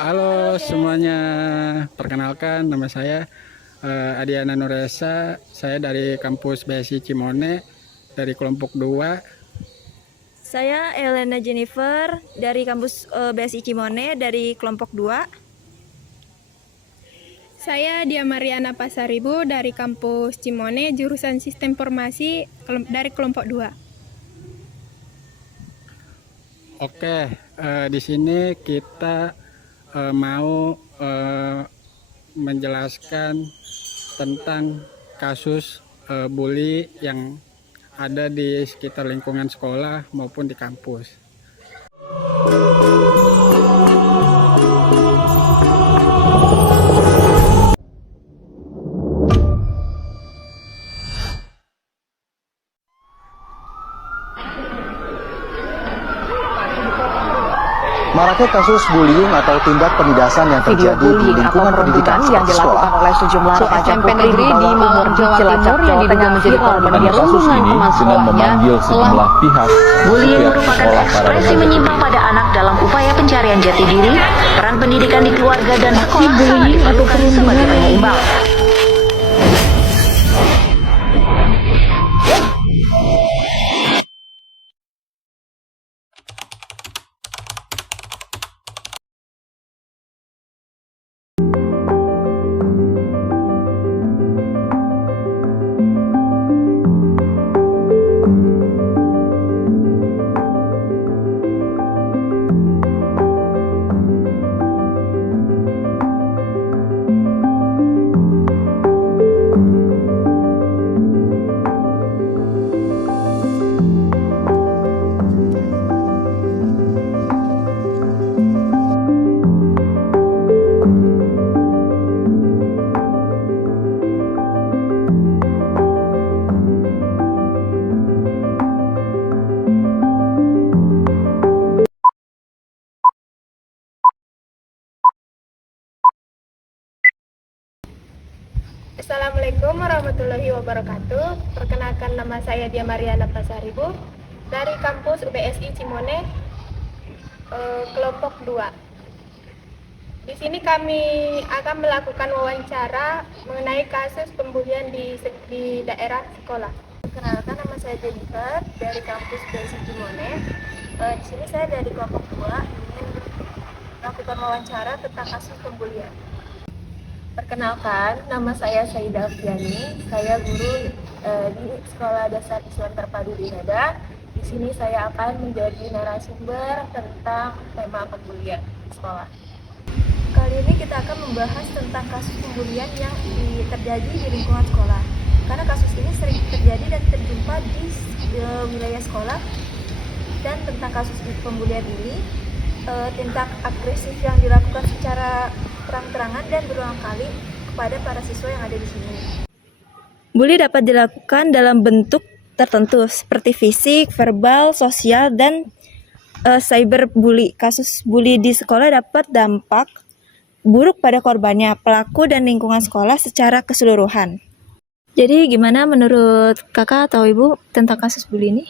Halo semuanya, perkenalkan nama saya Adiana Nuresa. Saya dari kampus BSI Cimone dari kelompok 2. Saya Elena Jennifer dari kampus BSI Cimone dari kelompok 2. Saya Dia Mariana Pasaribu dari kampus Cimone, jurusan Sistem Informasi dari kelompok 2. Oke, di sini kita mau menjelaskan tentang kasus bully yang ada di sekitar lingkungan sekolah maupun di kampus. Maraknya kasus bullying atau tindak penindasan yang terjadi di lingkungan pendidikan yang dilakukan sekolah. oleh sejumlah remaja SMP negeri di Malang, Jawa Timur yang diduga menjadi korban perundungan teman sekolahnya sejumlah pihak. Bullying merupakan ekspresi menyimpang pada anak dalam upaya pencarian jati diri. Peran pendidikan di keluarga dan sekolah sangat diperlukan sebagai penyeimbang. Assalamualaikum warahmatullahi wabarakatuh. Perkenalkan, nama saya Dia Mariana Pasaribu dari kampus UBSI Cimone, kelompok 2. Di sini kami akan melakukan wawancara mengenai kasus pembulian di daerah sekolah. Perkenalkan, nama saya Jennifer dari kampus UBSI Cimone. Di sini saya dari kelompok 2 ingin melakukan wawancara tentang kasus pembulian. Perkenalkan, nama saya Saida Alfiani. Saya guru di Sekolah Dasar Islam Terpadu di Nada. Di sini saya akan menjadi narasumber tentang tema pembulian di sekolah. Kali ini kita akan membahas tentang kasus pembulian yang terjadi di lingkungan sekolah. Karena kasus ini sering terjadi dan terjumpa di wilayah sekolah. Dan tentang kasus pembulian ini, tindak agresif yang dilakukan secara terang-terangan dan berulang kali kepada para siswa yang ada di sini. Bully dapat dilakukan dalam bentuk tertentu seperti fisik, verbal, sosial, dan cyberbully. Kasus bully di sekolah dapat dampak buruk pada korbannya, pelaku, dan lingkungan sekolah secara keseluruhan. Jadi gimana menurut kakak atau ibu tentang kasus bully ini?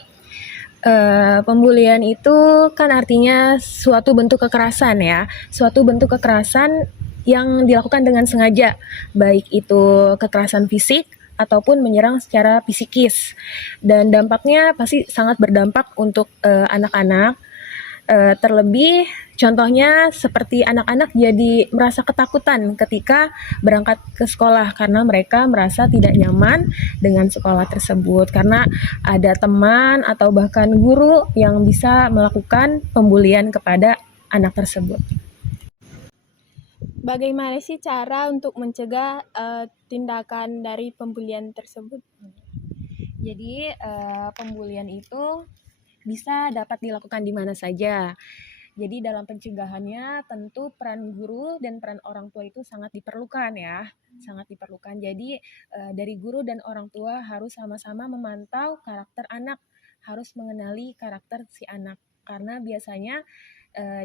Pembulian itu kan artinya suatu bentuk kekerasan ya, suatu bentuk kekerasan yang dilakukan dengan sengaja, baik itu kekerasan fisik ataupun menyerang secara psikis, dan dampaknya pasti sangat berdampak untuk anak-anak. Terlebih contohnya seperti anak-anak jadi merasa ketakutan ketika berangkat ke sekolah karena mereka merasa tidak nyaman dengan sekolah tersebut karena ada teman atau bahkan guru yang bisa melakukan pembulian kepada anak tersebut. Bagaimana sih cara untuk mencegah tindakan dari pembulian tersebut? Jadi pembulian itu bisa dapat dilakukan di mana saja. Jadi dalam pencegahannya tentu peran guru dan peran orang tua itu sangat diperlukan ya, sangat diperlukan. Jadi dari guru dan orang tua harus sama-sama memantau karakter anak, harus mengenali karakter si anak. Karena biasanya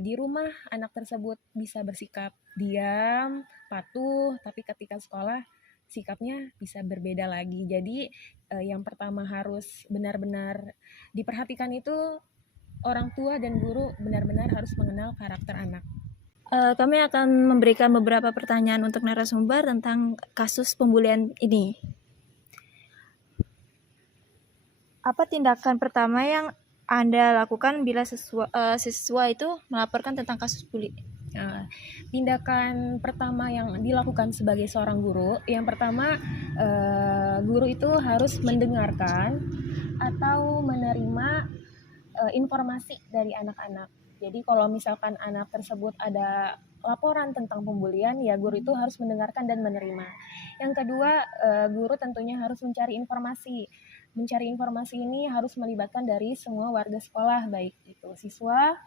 di rumah anak tersebut bisa bersikap diam, patuh, tapi ketika sekolah sikapnya bisa berbeda lagi. Jadi yang pertama harus benar-benar diperhatikan itu orang tua dan guru benar-benar harus mengenal karakter anak. Kami akan memberikan beberapa pertanyaan untuk narasumber tentang kasus pembulian ini. Apa tindakan pertama yang Anda lakukan bila siswa itu melaporkan tentang kasus bully? Tindakan pertama yang dilakukan sebagai seorang guru, yang pertama guru itu harus mendengarkan atau menerima informasi dari anak-anak. Jadi kalau misalkan anak tersebut ada laporan tentang pembulian, ya guru itu harus mendengarkan dan menerima. Yang kedua, guru tentunya harus mencari informasi. Mencari informasi ini harus melibatkan dari semua warga sekolah, baik itu siswa,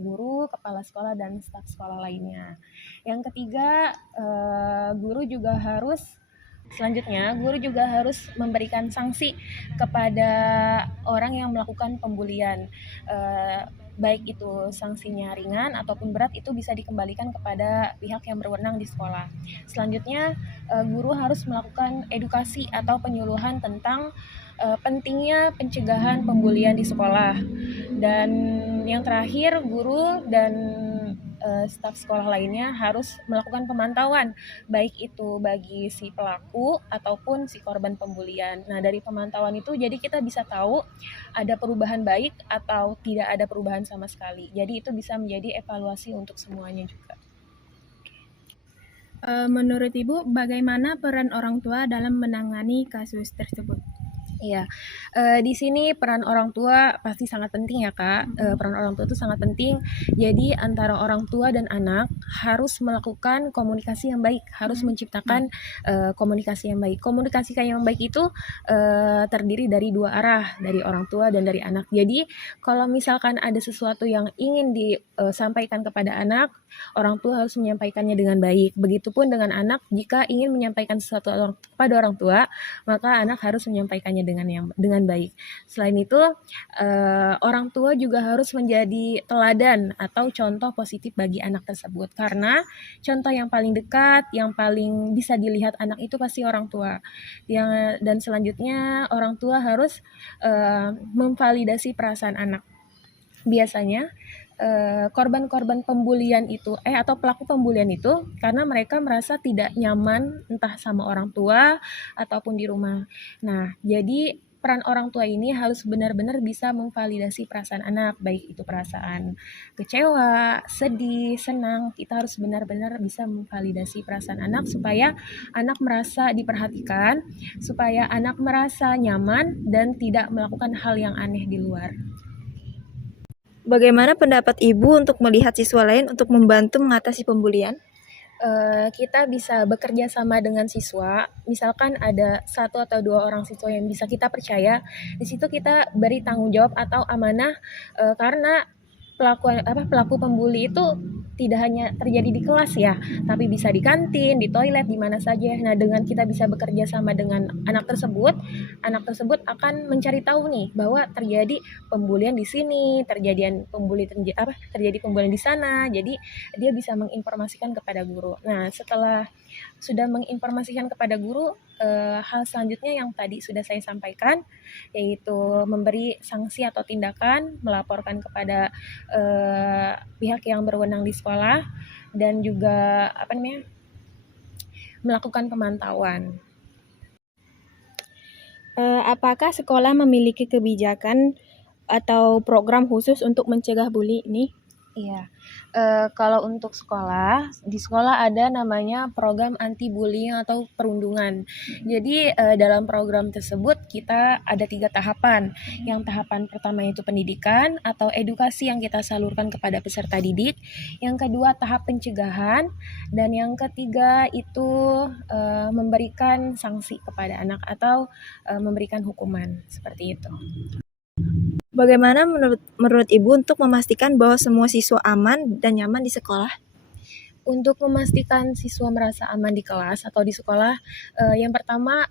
guru, kepala sekolah, dan staf sekolah lainnya. Yang ketiga, selanjutnya, guru juga harus memberikan sanksi kepada orang yang melakukan pembulian. Baik itu sanksinya ringan ataupun berat, itu bisa dikembalikan kepada pihak yang berwenang di sekolah. Selanjutnya, guru harus melakukan edukasi atau penyuluhan tentang pentingnya pencegahan pembulian di sekolah. Dan yang terakhir, guru dan staf sekolah lainnya harus melakukan pemantauan, baik itu bagi si pelaku ataupun si korban pembulian. Nah, dari pemantauan itu jadi kita bisa tahu ada perubahan baik atau tidak ada perubahan sama sekali. Jadi itu bisa menjadi evaluasi untuk semuanya juga. Menurut Ibu, bagaimana peran orang tua dalam menangani kasus tersebut? Iya, di sini peran orang tua pasti sangat penting ya Kak. Peran orang tua itu sangat penting. Jadi antara orang tua dan anak harus melakukan komunikasi yang baik, harus menciptakan komunikasi yang baik. Komunikasi yang baik itu terdiri dari dua arah, dari orang tua dan dari anak. Jadi kalau misalkan ada sesuatu yang ingin disampaikan kepada anak, orang tua harus menyampaikannya dengan baik. Begitupun dengan anak, jika ingin menyampaikan sesuatu kepada orang tua, maka anak harus menyampaikannya dengan baik. Selain itu, orang tua juga harus menjadi teladan atau contoh positif bagi anak tersebut, karena contoh yang paling dekat, yang paling bisa dilihat anak itu pasti orang tua. Dan selanjutnya, orang tua harus memvalidasi perasaan anak. Biasanya korban-korban pembulian itu atau pelaku pembulian itu karena mereka merasa tidak nyaman entah sama orang tua ataupun di rumah. Nah, jadi peran orang tua ini harus benar-benar bisa memvalidasi perasaan anak, baik itu perasaan kecewa, sedih, senang. Kita harus benar-benar bisa memvalidasi perasaan anak supaya anak merasa diperhatikan, supaya anak merasa nyaman dan tidak melakukan hal yang aneh di luar. Bagaimana pendapat Ibu untuk melihat siswa lain untuk membantu mengatasi pembulian? Kita bisa bekerja sama dengan siswa. Misalkan ada 1 atau 2 orang siswa yang bisa kita percaya, di situ kita beri tanggung jawab atau amanah, karena pelaku pembuli itu tidak hanya terjadi di kelas ya, tapi bisa di kantin, di toilet, di mana saja. Nah, dengan kita bisa bekerja sama dengan anak tersebut akan mencari tahu nih bahwa terjadi pembulian di sini, terjadi pembulian di sana. Jadi dia bisa menginformasikan kepada guru. Nah, setelah sudah menginformasikan kepada guru, hal selanjutnya yang tadi sudah saya sampaikan, yaitu memberi sanksi atau tindakan, melaporkan kepada pihak yang berwenang di sekolah, dan juga melakukan pemantauan. Apakah sekolah memiliki kebijakan atau program khusus untuk mencegah bully ini? Iya, kalau untuk sekolah, di sekolah ada namanya program anti bullying atau perundungan. Jadi dalam program tersebut kita ada 3 tahapan. Yang tahapan pertama itu pendidikan atau edukasi yang kita salurkan kepada peserta didik. Yang kedua tahap pencegahan, dan yang ketiga itu memberikan sanksi kepada anak atau memberikan hukuman, seperti itu. Bagaimana menurut Ibu untuk memastikan bahwa semua siswa aman dan nyaman di sekolah? Untuk memastikan siswa merasa aman di kelas atau di sekolah, yang pertama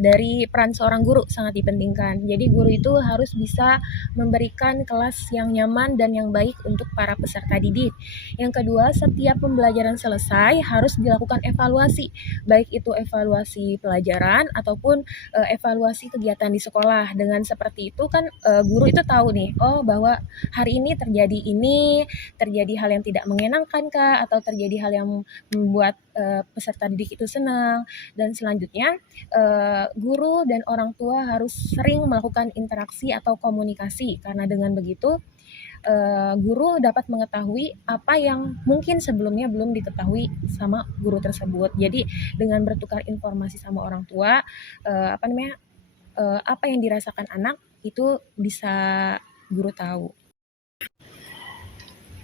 dari peran seorang guru sangat dipentingkan. Jadi guru itu harus bisa memberikan kelas yang nyaman dan yang baik untuk para peserta didik. Yang kedua, setiap pembelajaran selesai harus dilakukan evaluasi, baik itu evaluasi pelajaran ataupun evaluasi kegiatan di sekolah. Dengan seperti itu kan guru itu tahu nih, oh bahwa hari ini terjadi hal yang tidak mengenakan kah, atau terjadi hal yang membuat peserta didik itu senang. Dan selanjutnya guru dan orang tua harus sering melakukan interaksi atau komunikasi, karena dengan begitu guru dapat mengetahui apa yang mungkin sebelumnya belum diketahui sama guru tersebut. Jadi dengan bertukar informasi sama orang tua, apa yang dirasakan anak itu bisa guru tahu.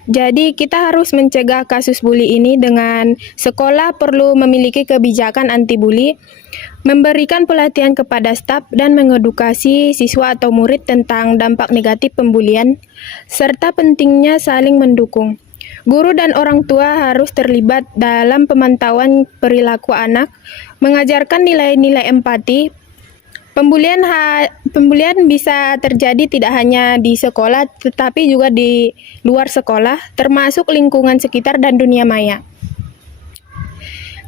Jadi kita harus mencegah kasus bully ini dengan sekolah perlu memiliki kebijakan anti bully, memberikan pelatihan kepada staf dan mengedukasi siswa atau murid tentang dampak negatif pembulian, serta pentingnya saling mendukung. Guru dan orang tua harus terlibat dalam pemantauan perilaku anak, mengajarkan nilai-nilai empati. Pembulian bisa terjadi tidak hanya di sekolah, tetapi juga di luar sekolah, termasuk lingkungan sekitar dan dunia maya.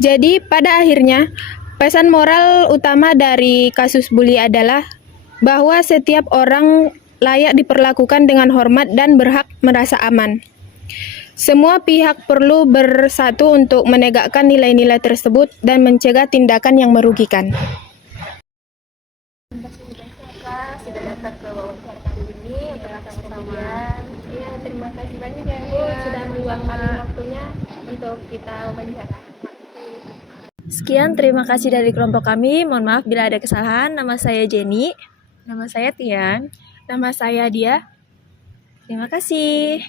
Jadi, pada akhirnya, pesan moral utama dari kasus bully adalah bahwa setiap orang layak diperlakukan dengan hormat dan berhak merasa aman. Semua pihak perlu bersatu untuk menegakkan nilai-nilai tersebut dan mencegah tindakan yang merugikan. Terima kasih banyak ya Bu sudah meluangkan waktunya untuk kita wawancara. Sekian, terima kasih dari kelompok kami. Mohon maaf bila ada kesalahan. Nama saya Jenny. Nama saya Tian. Nama saya Dia. Terima kasih.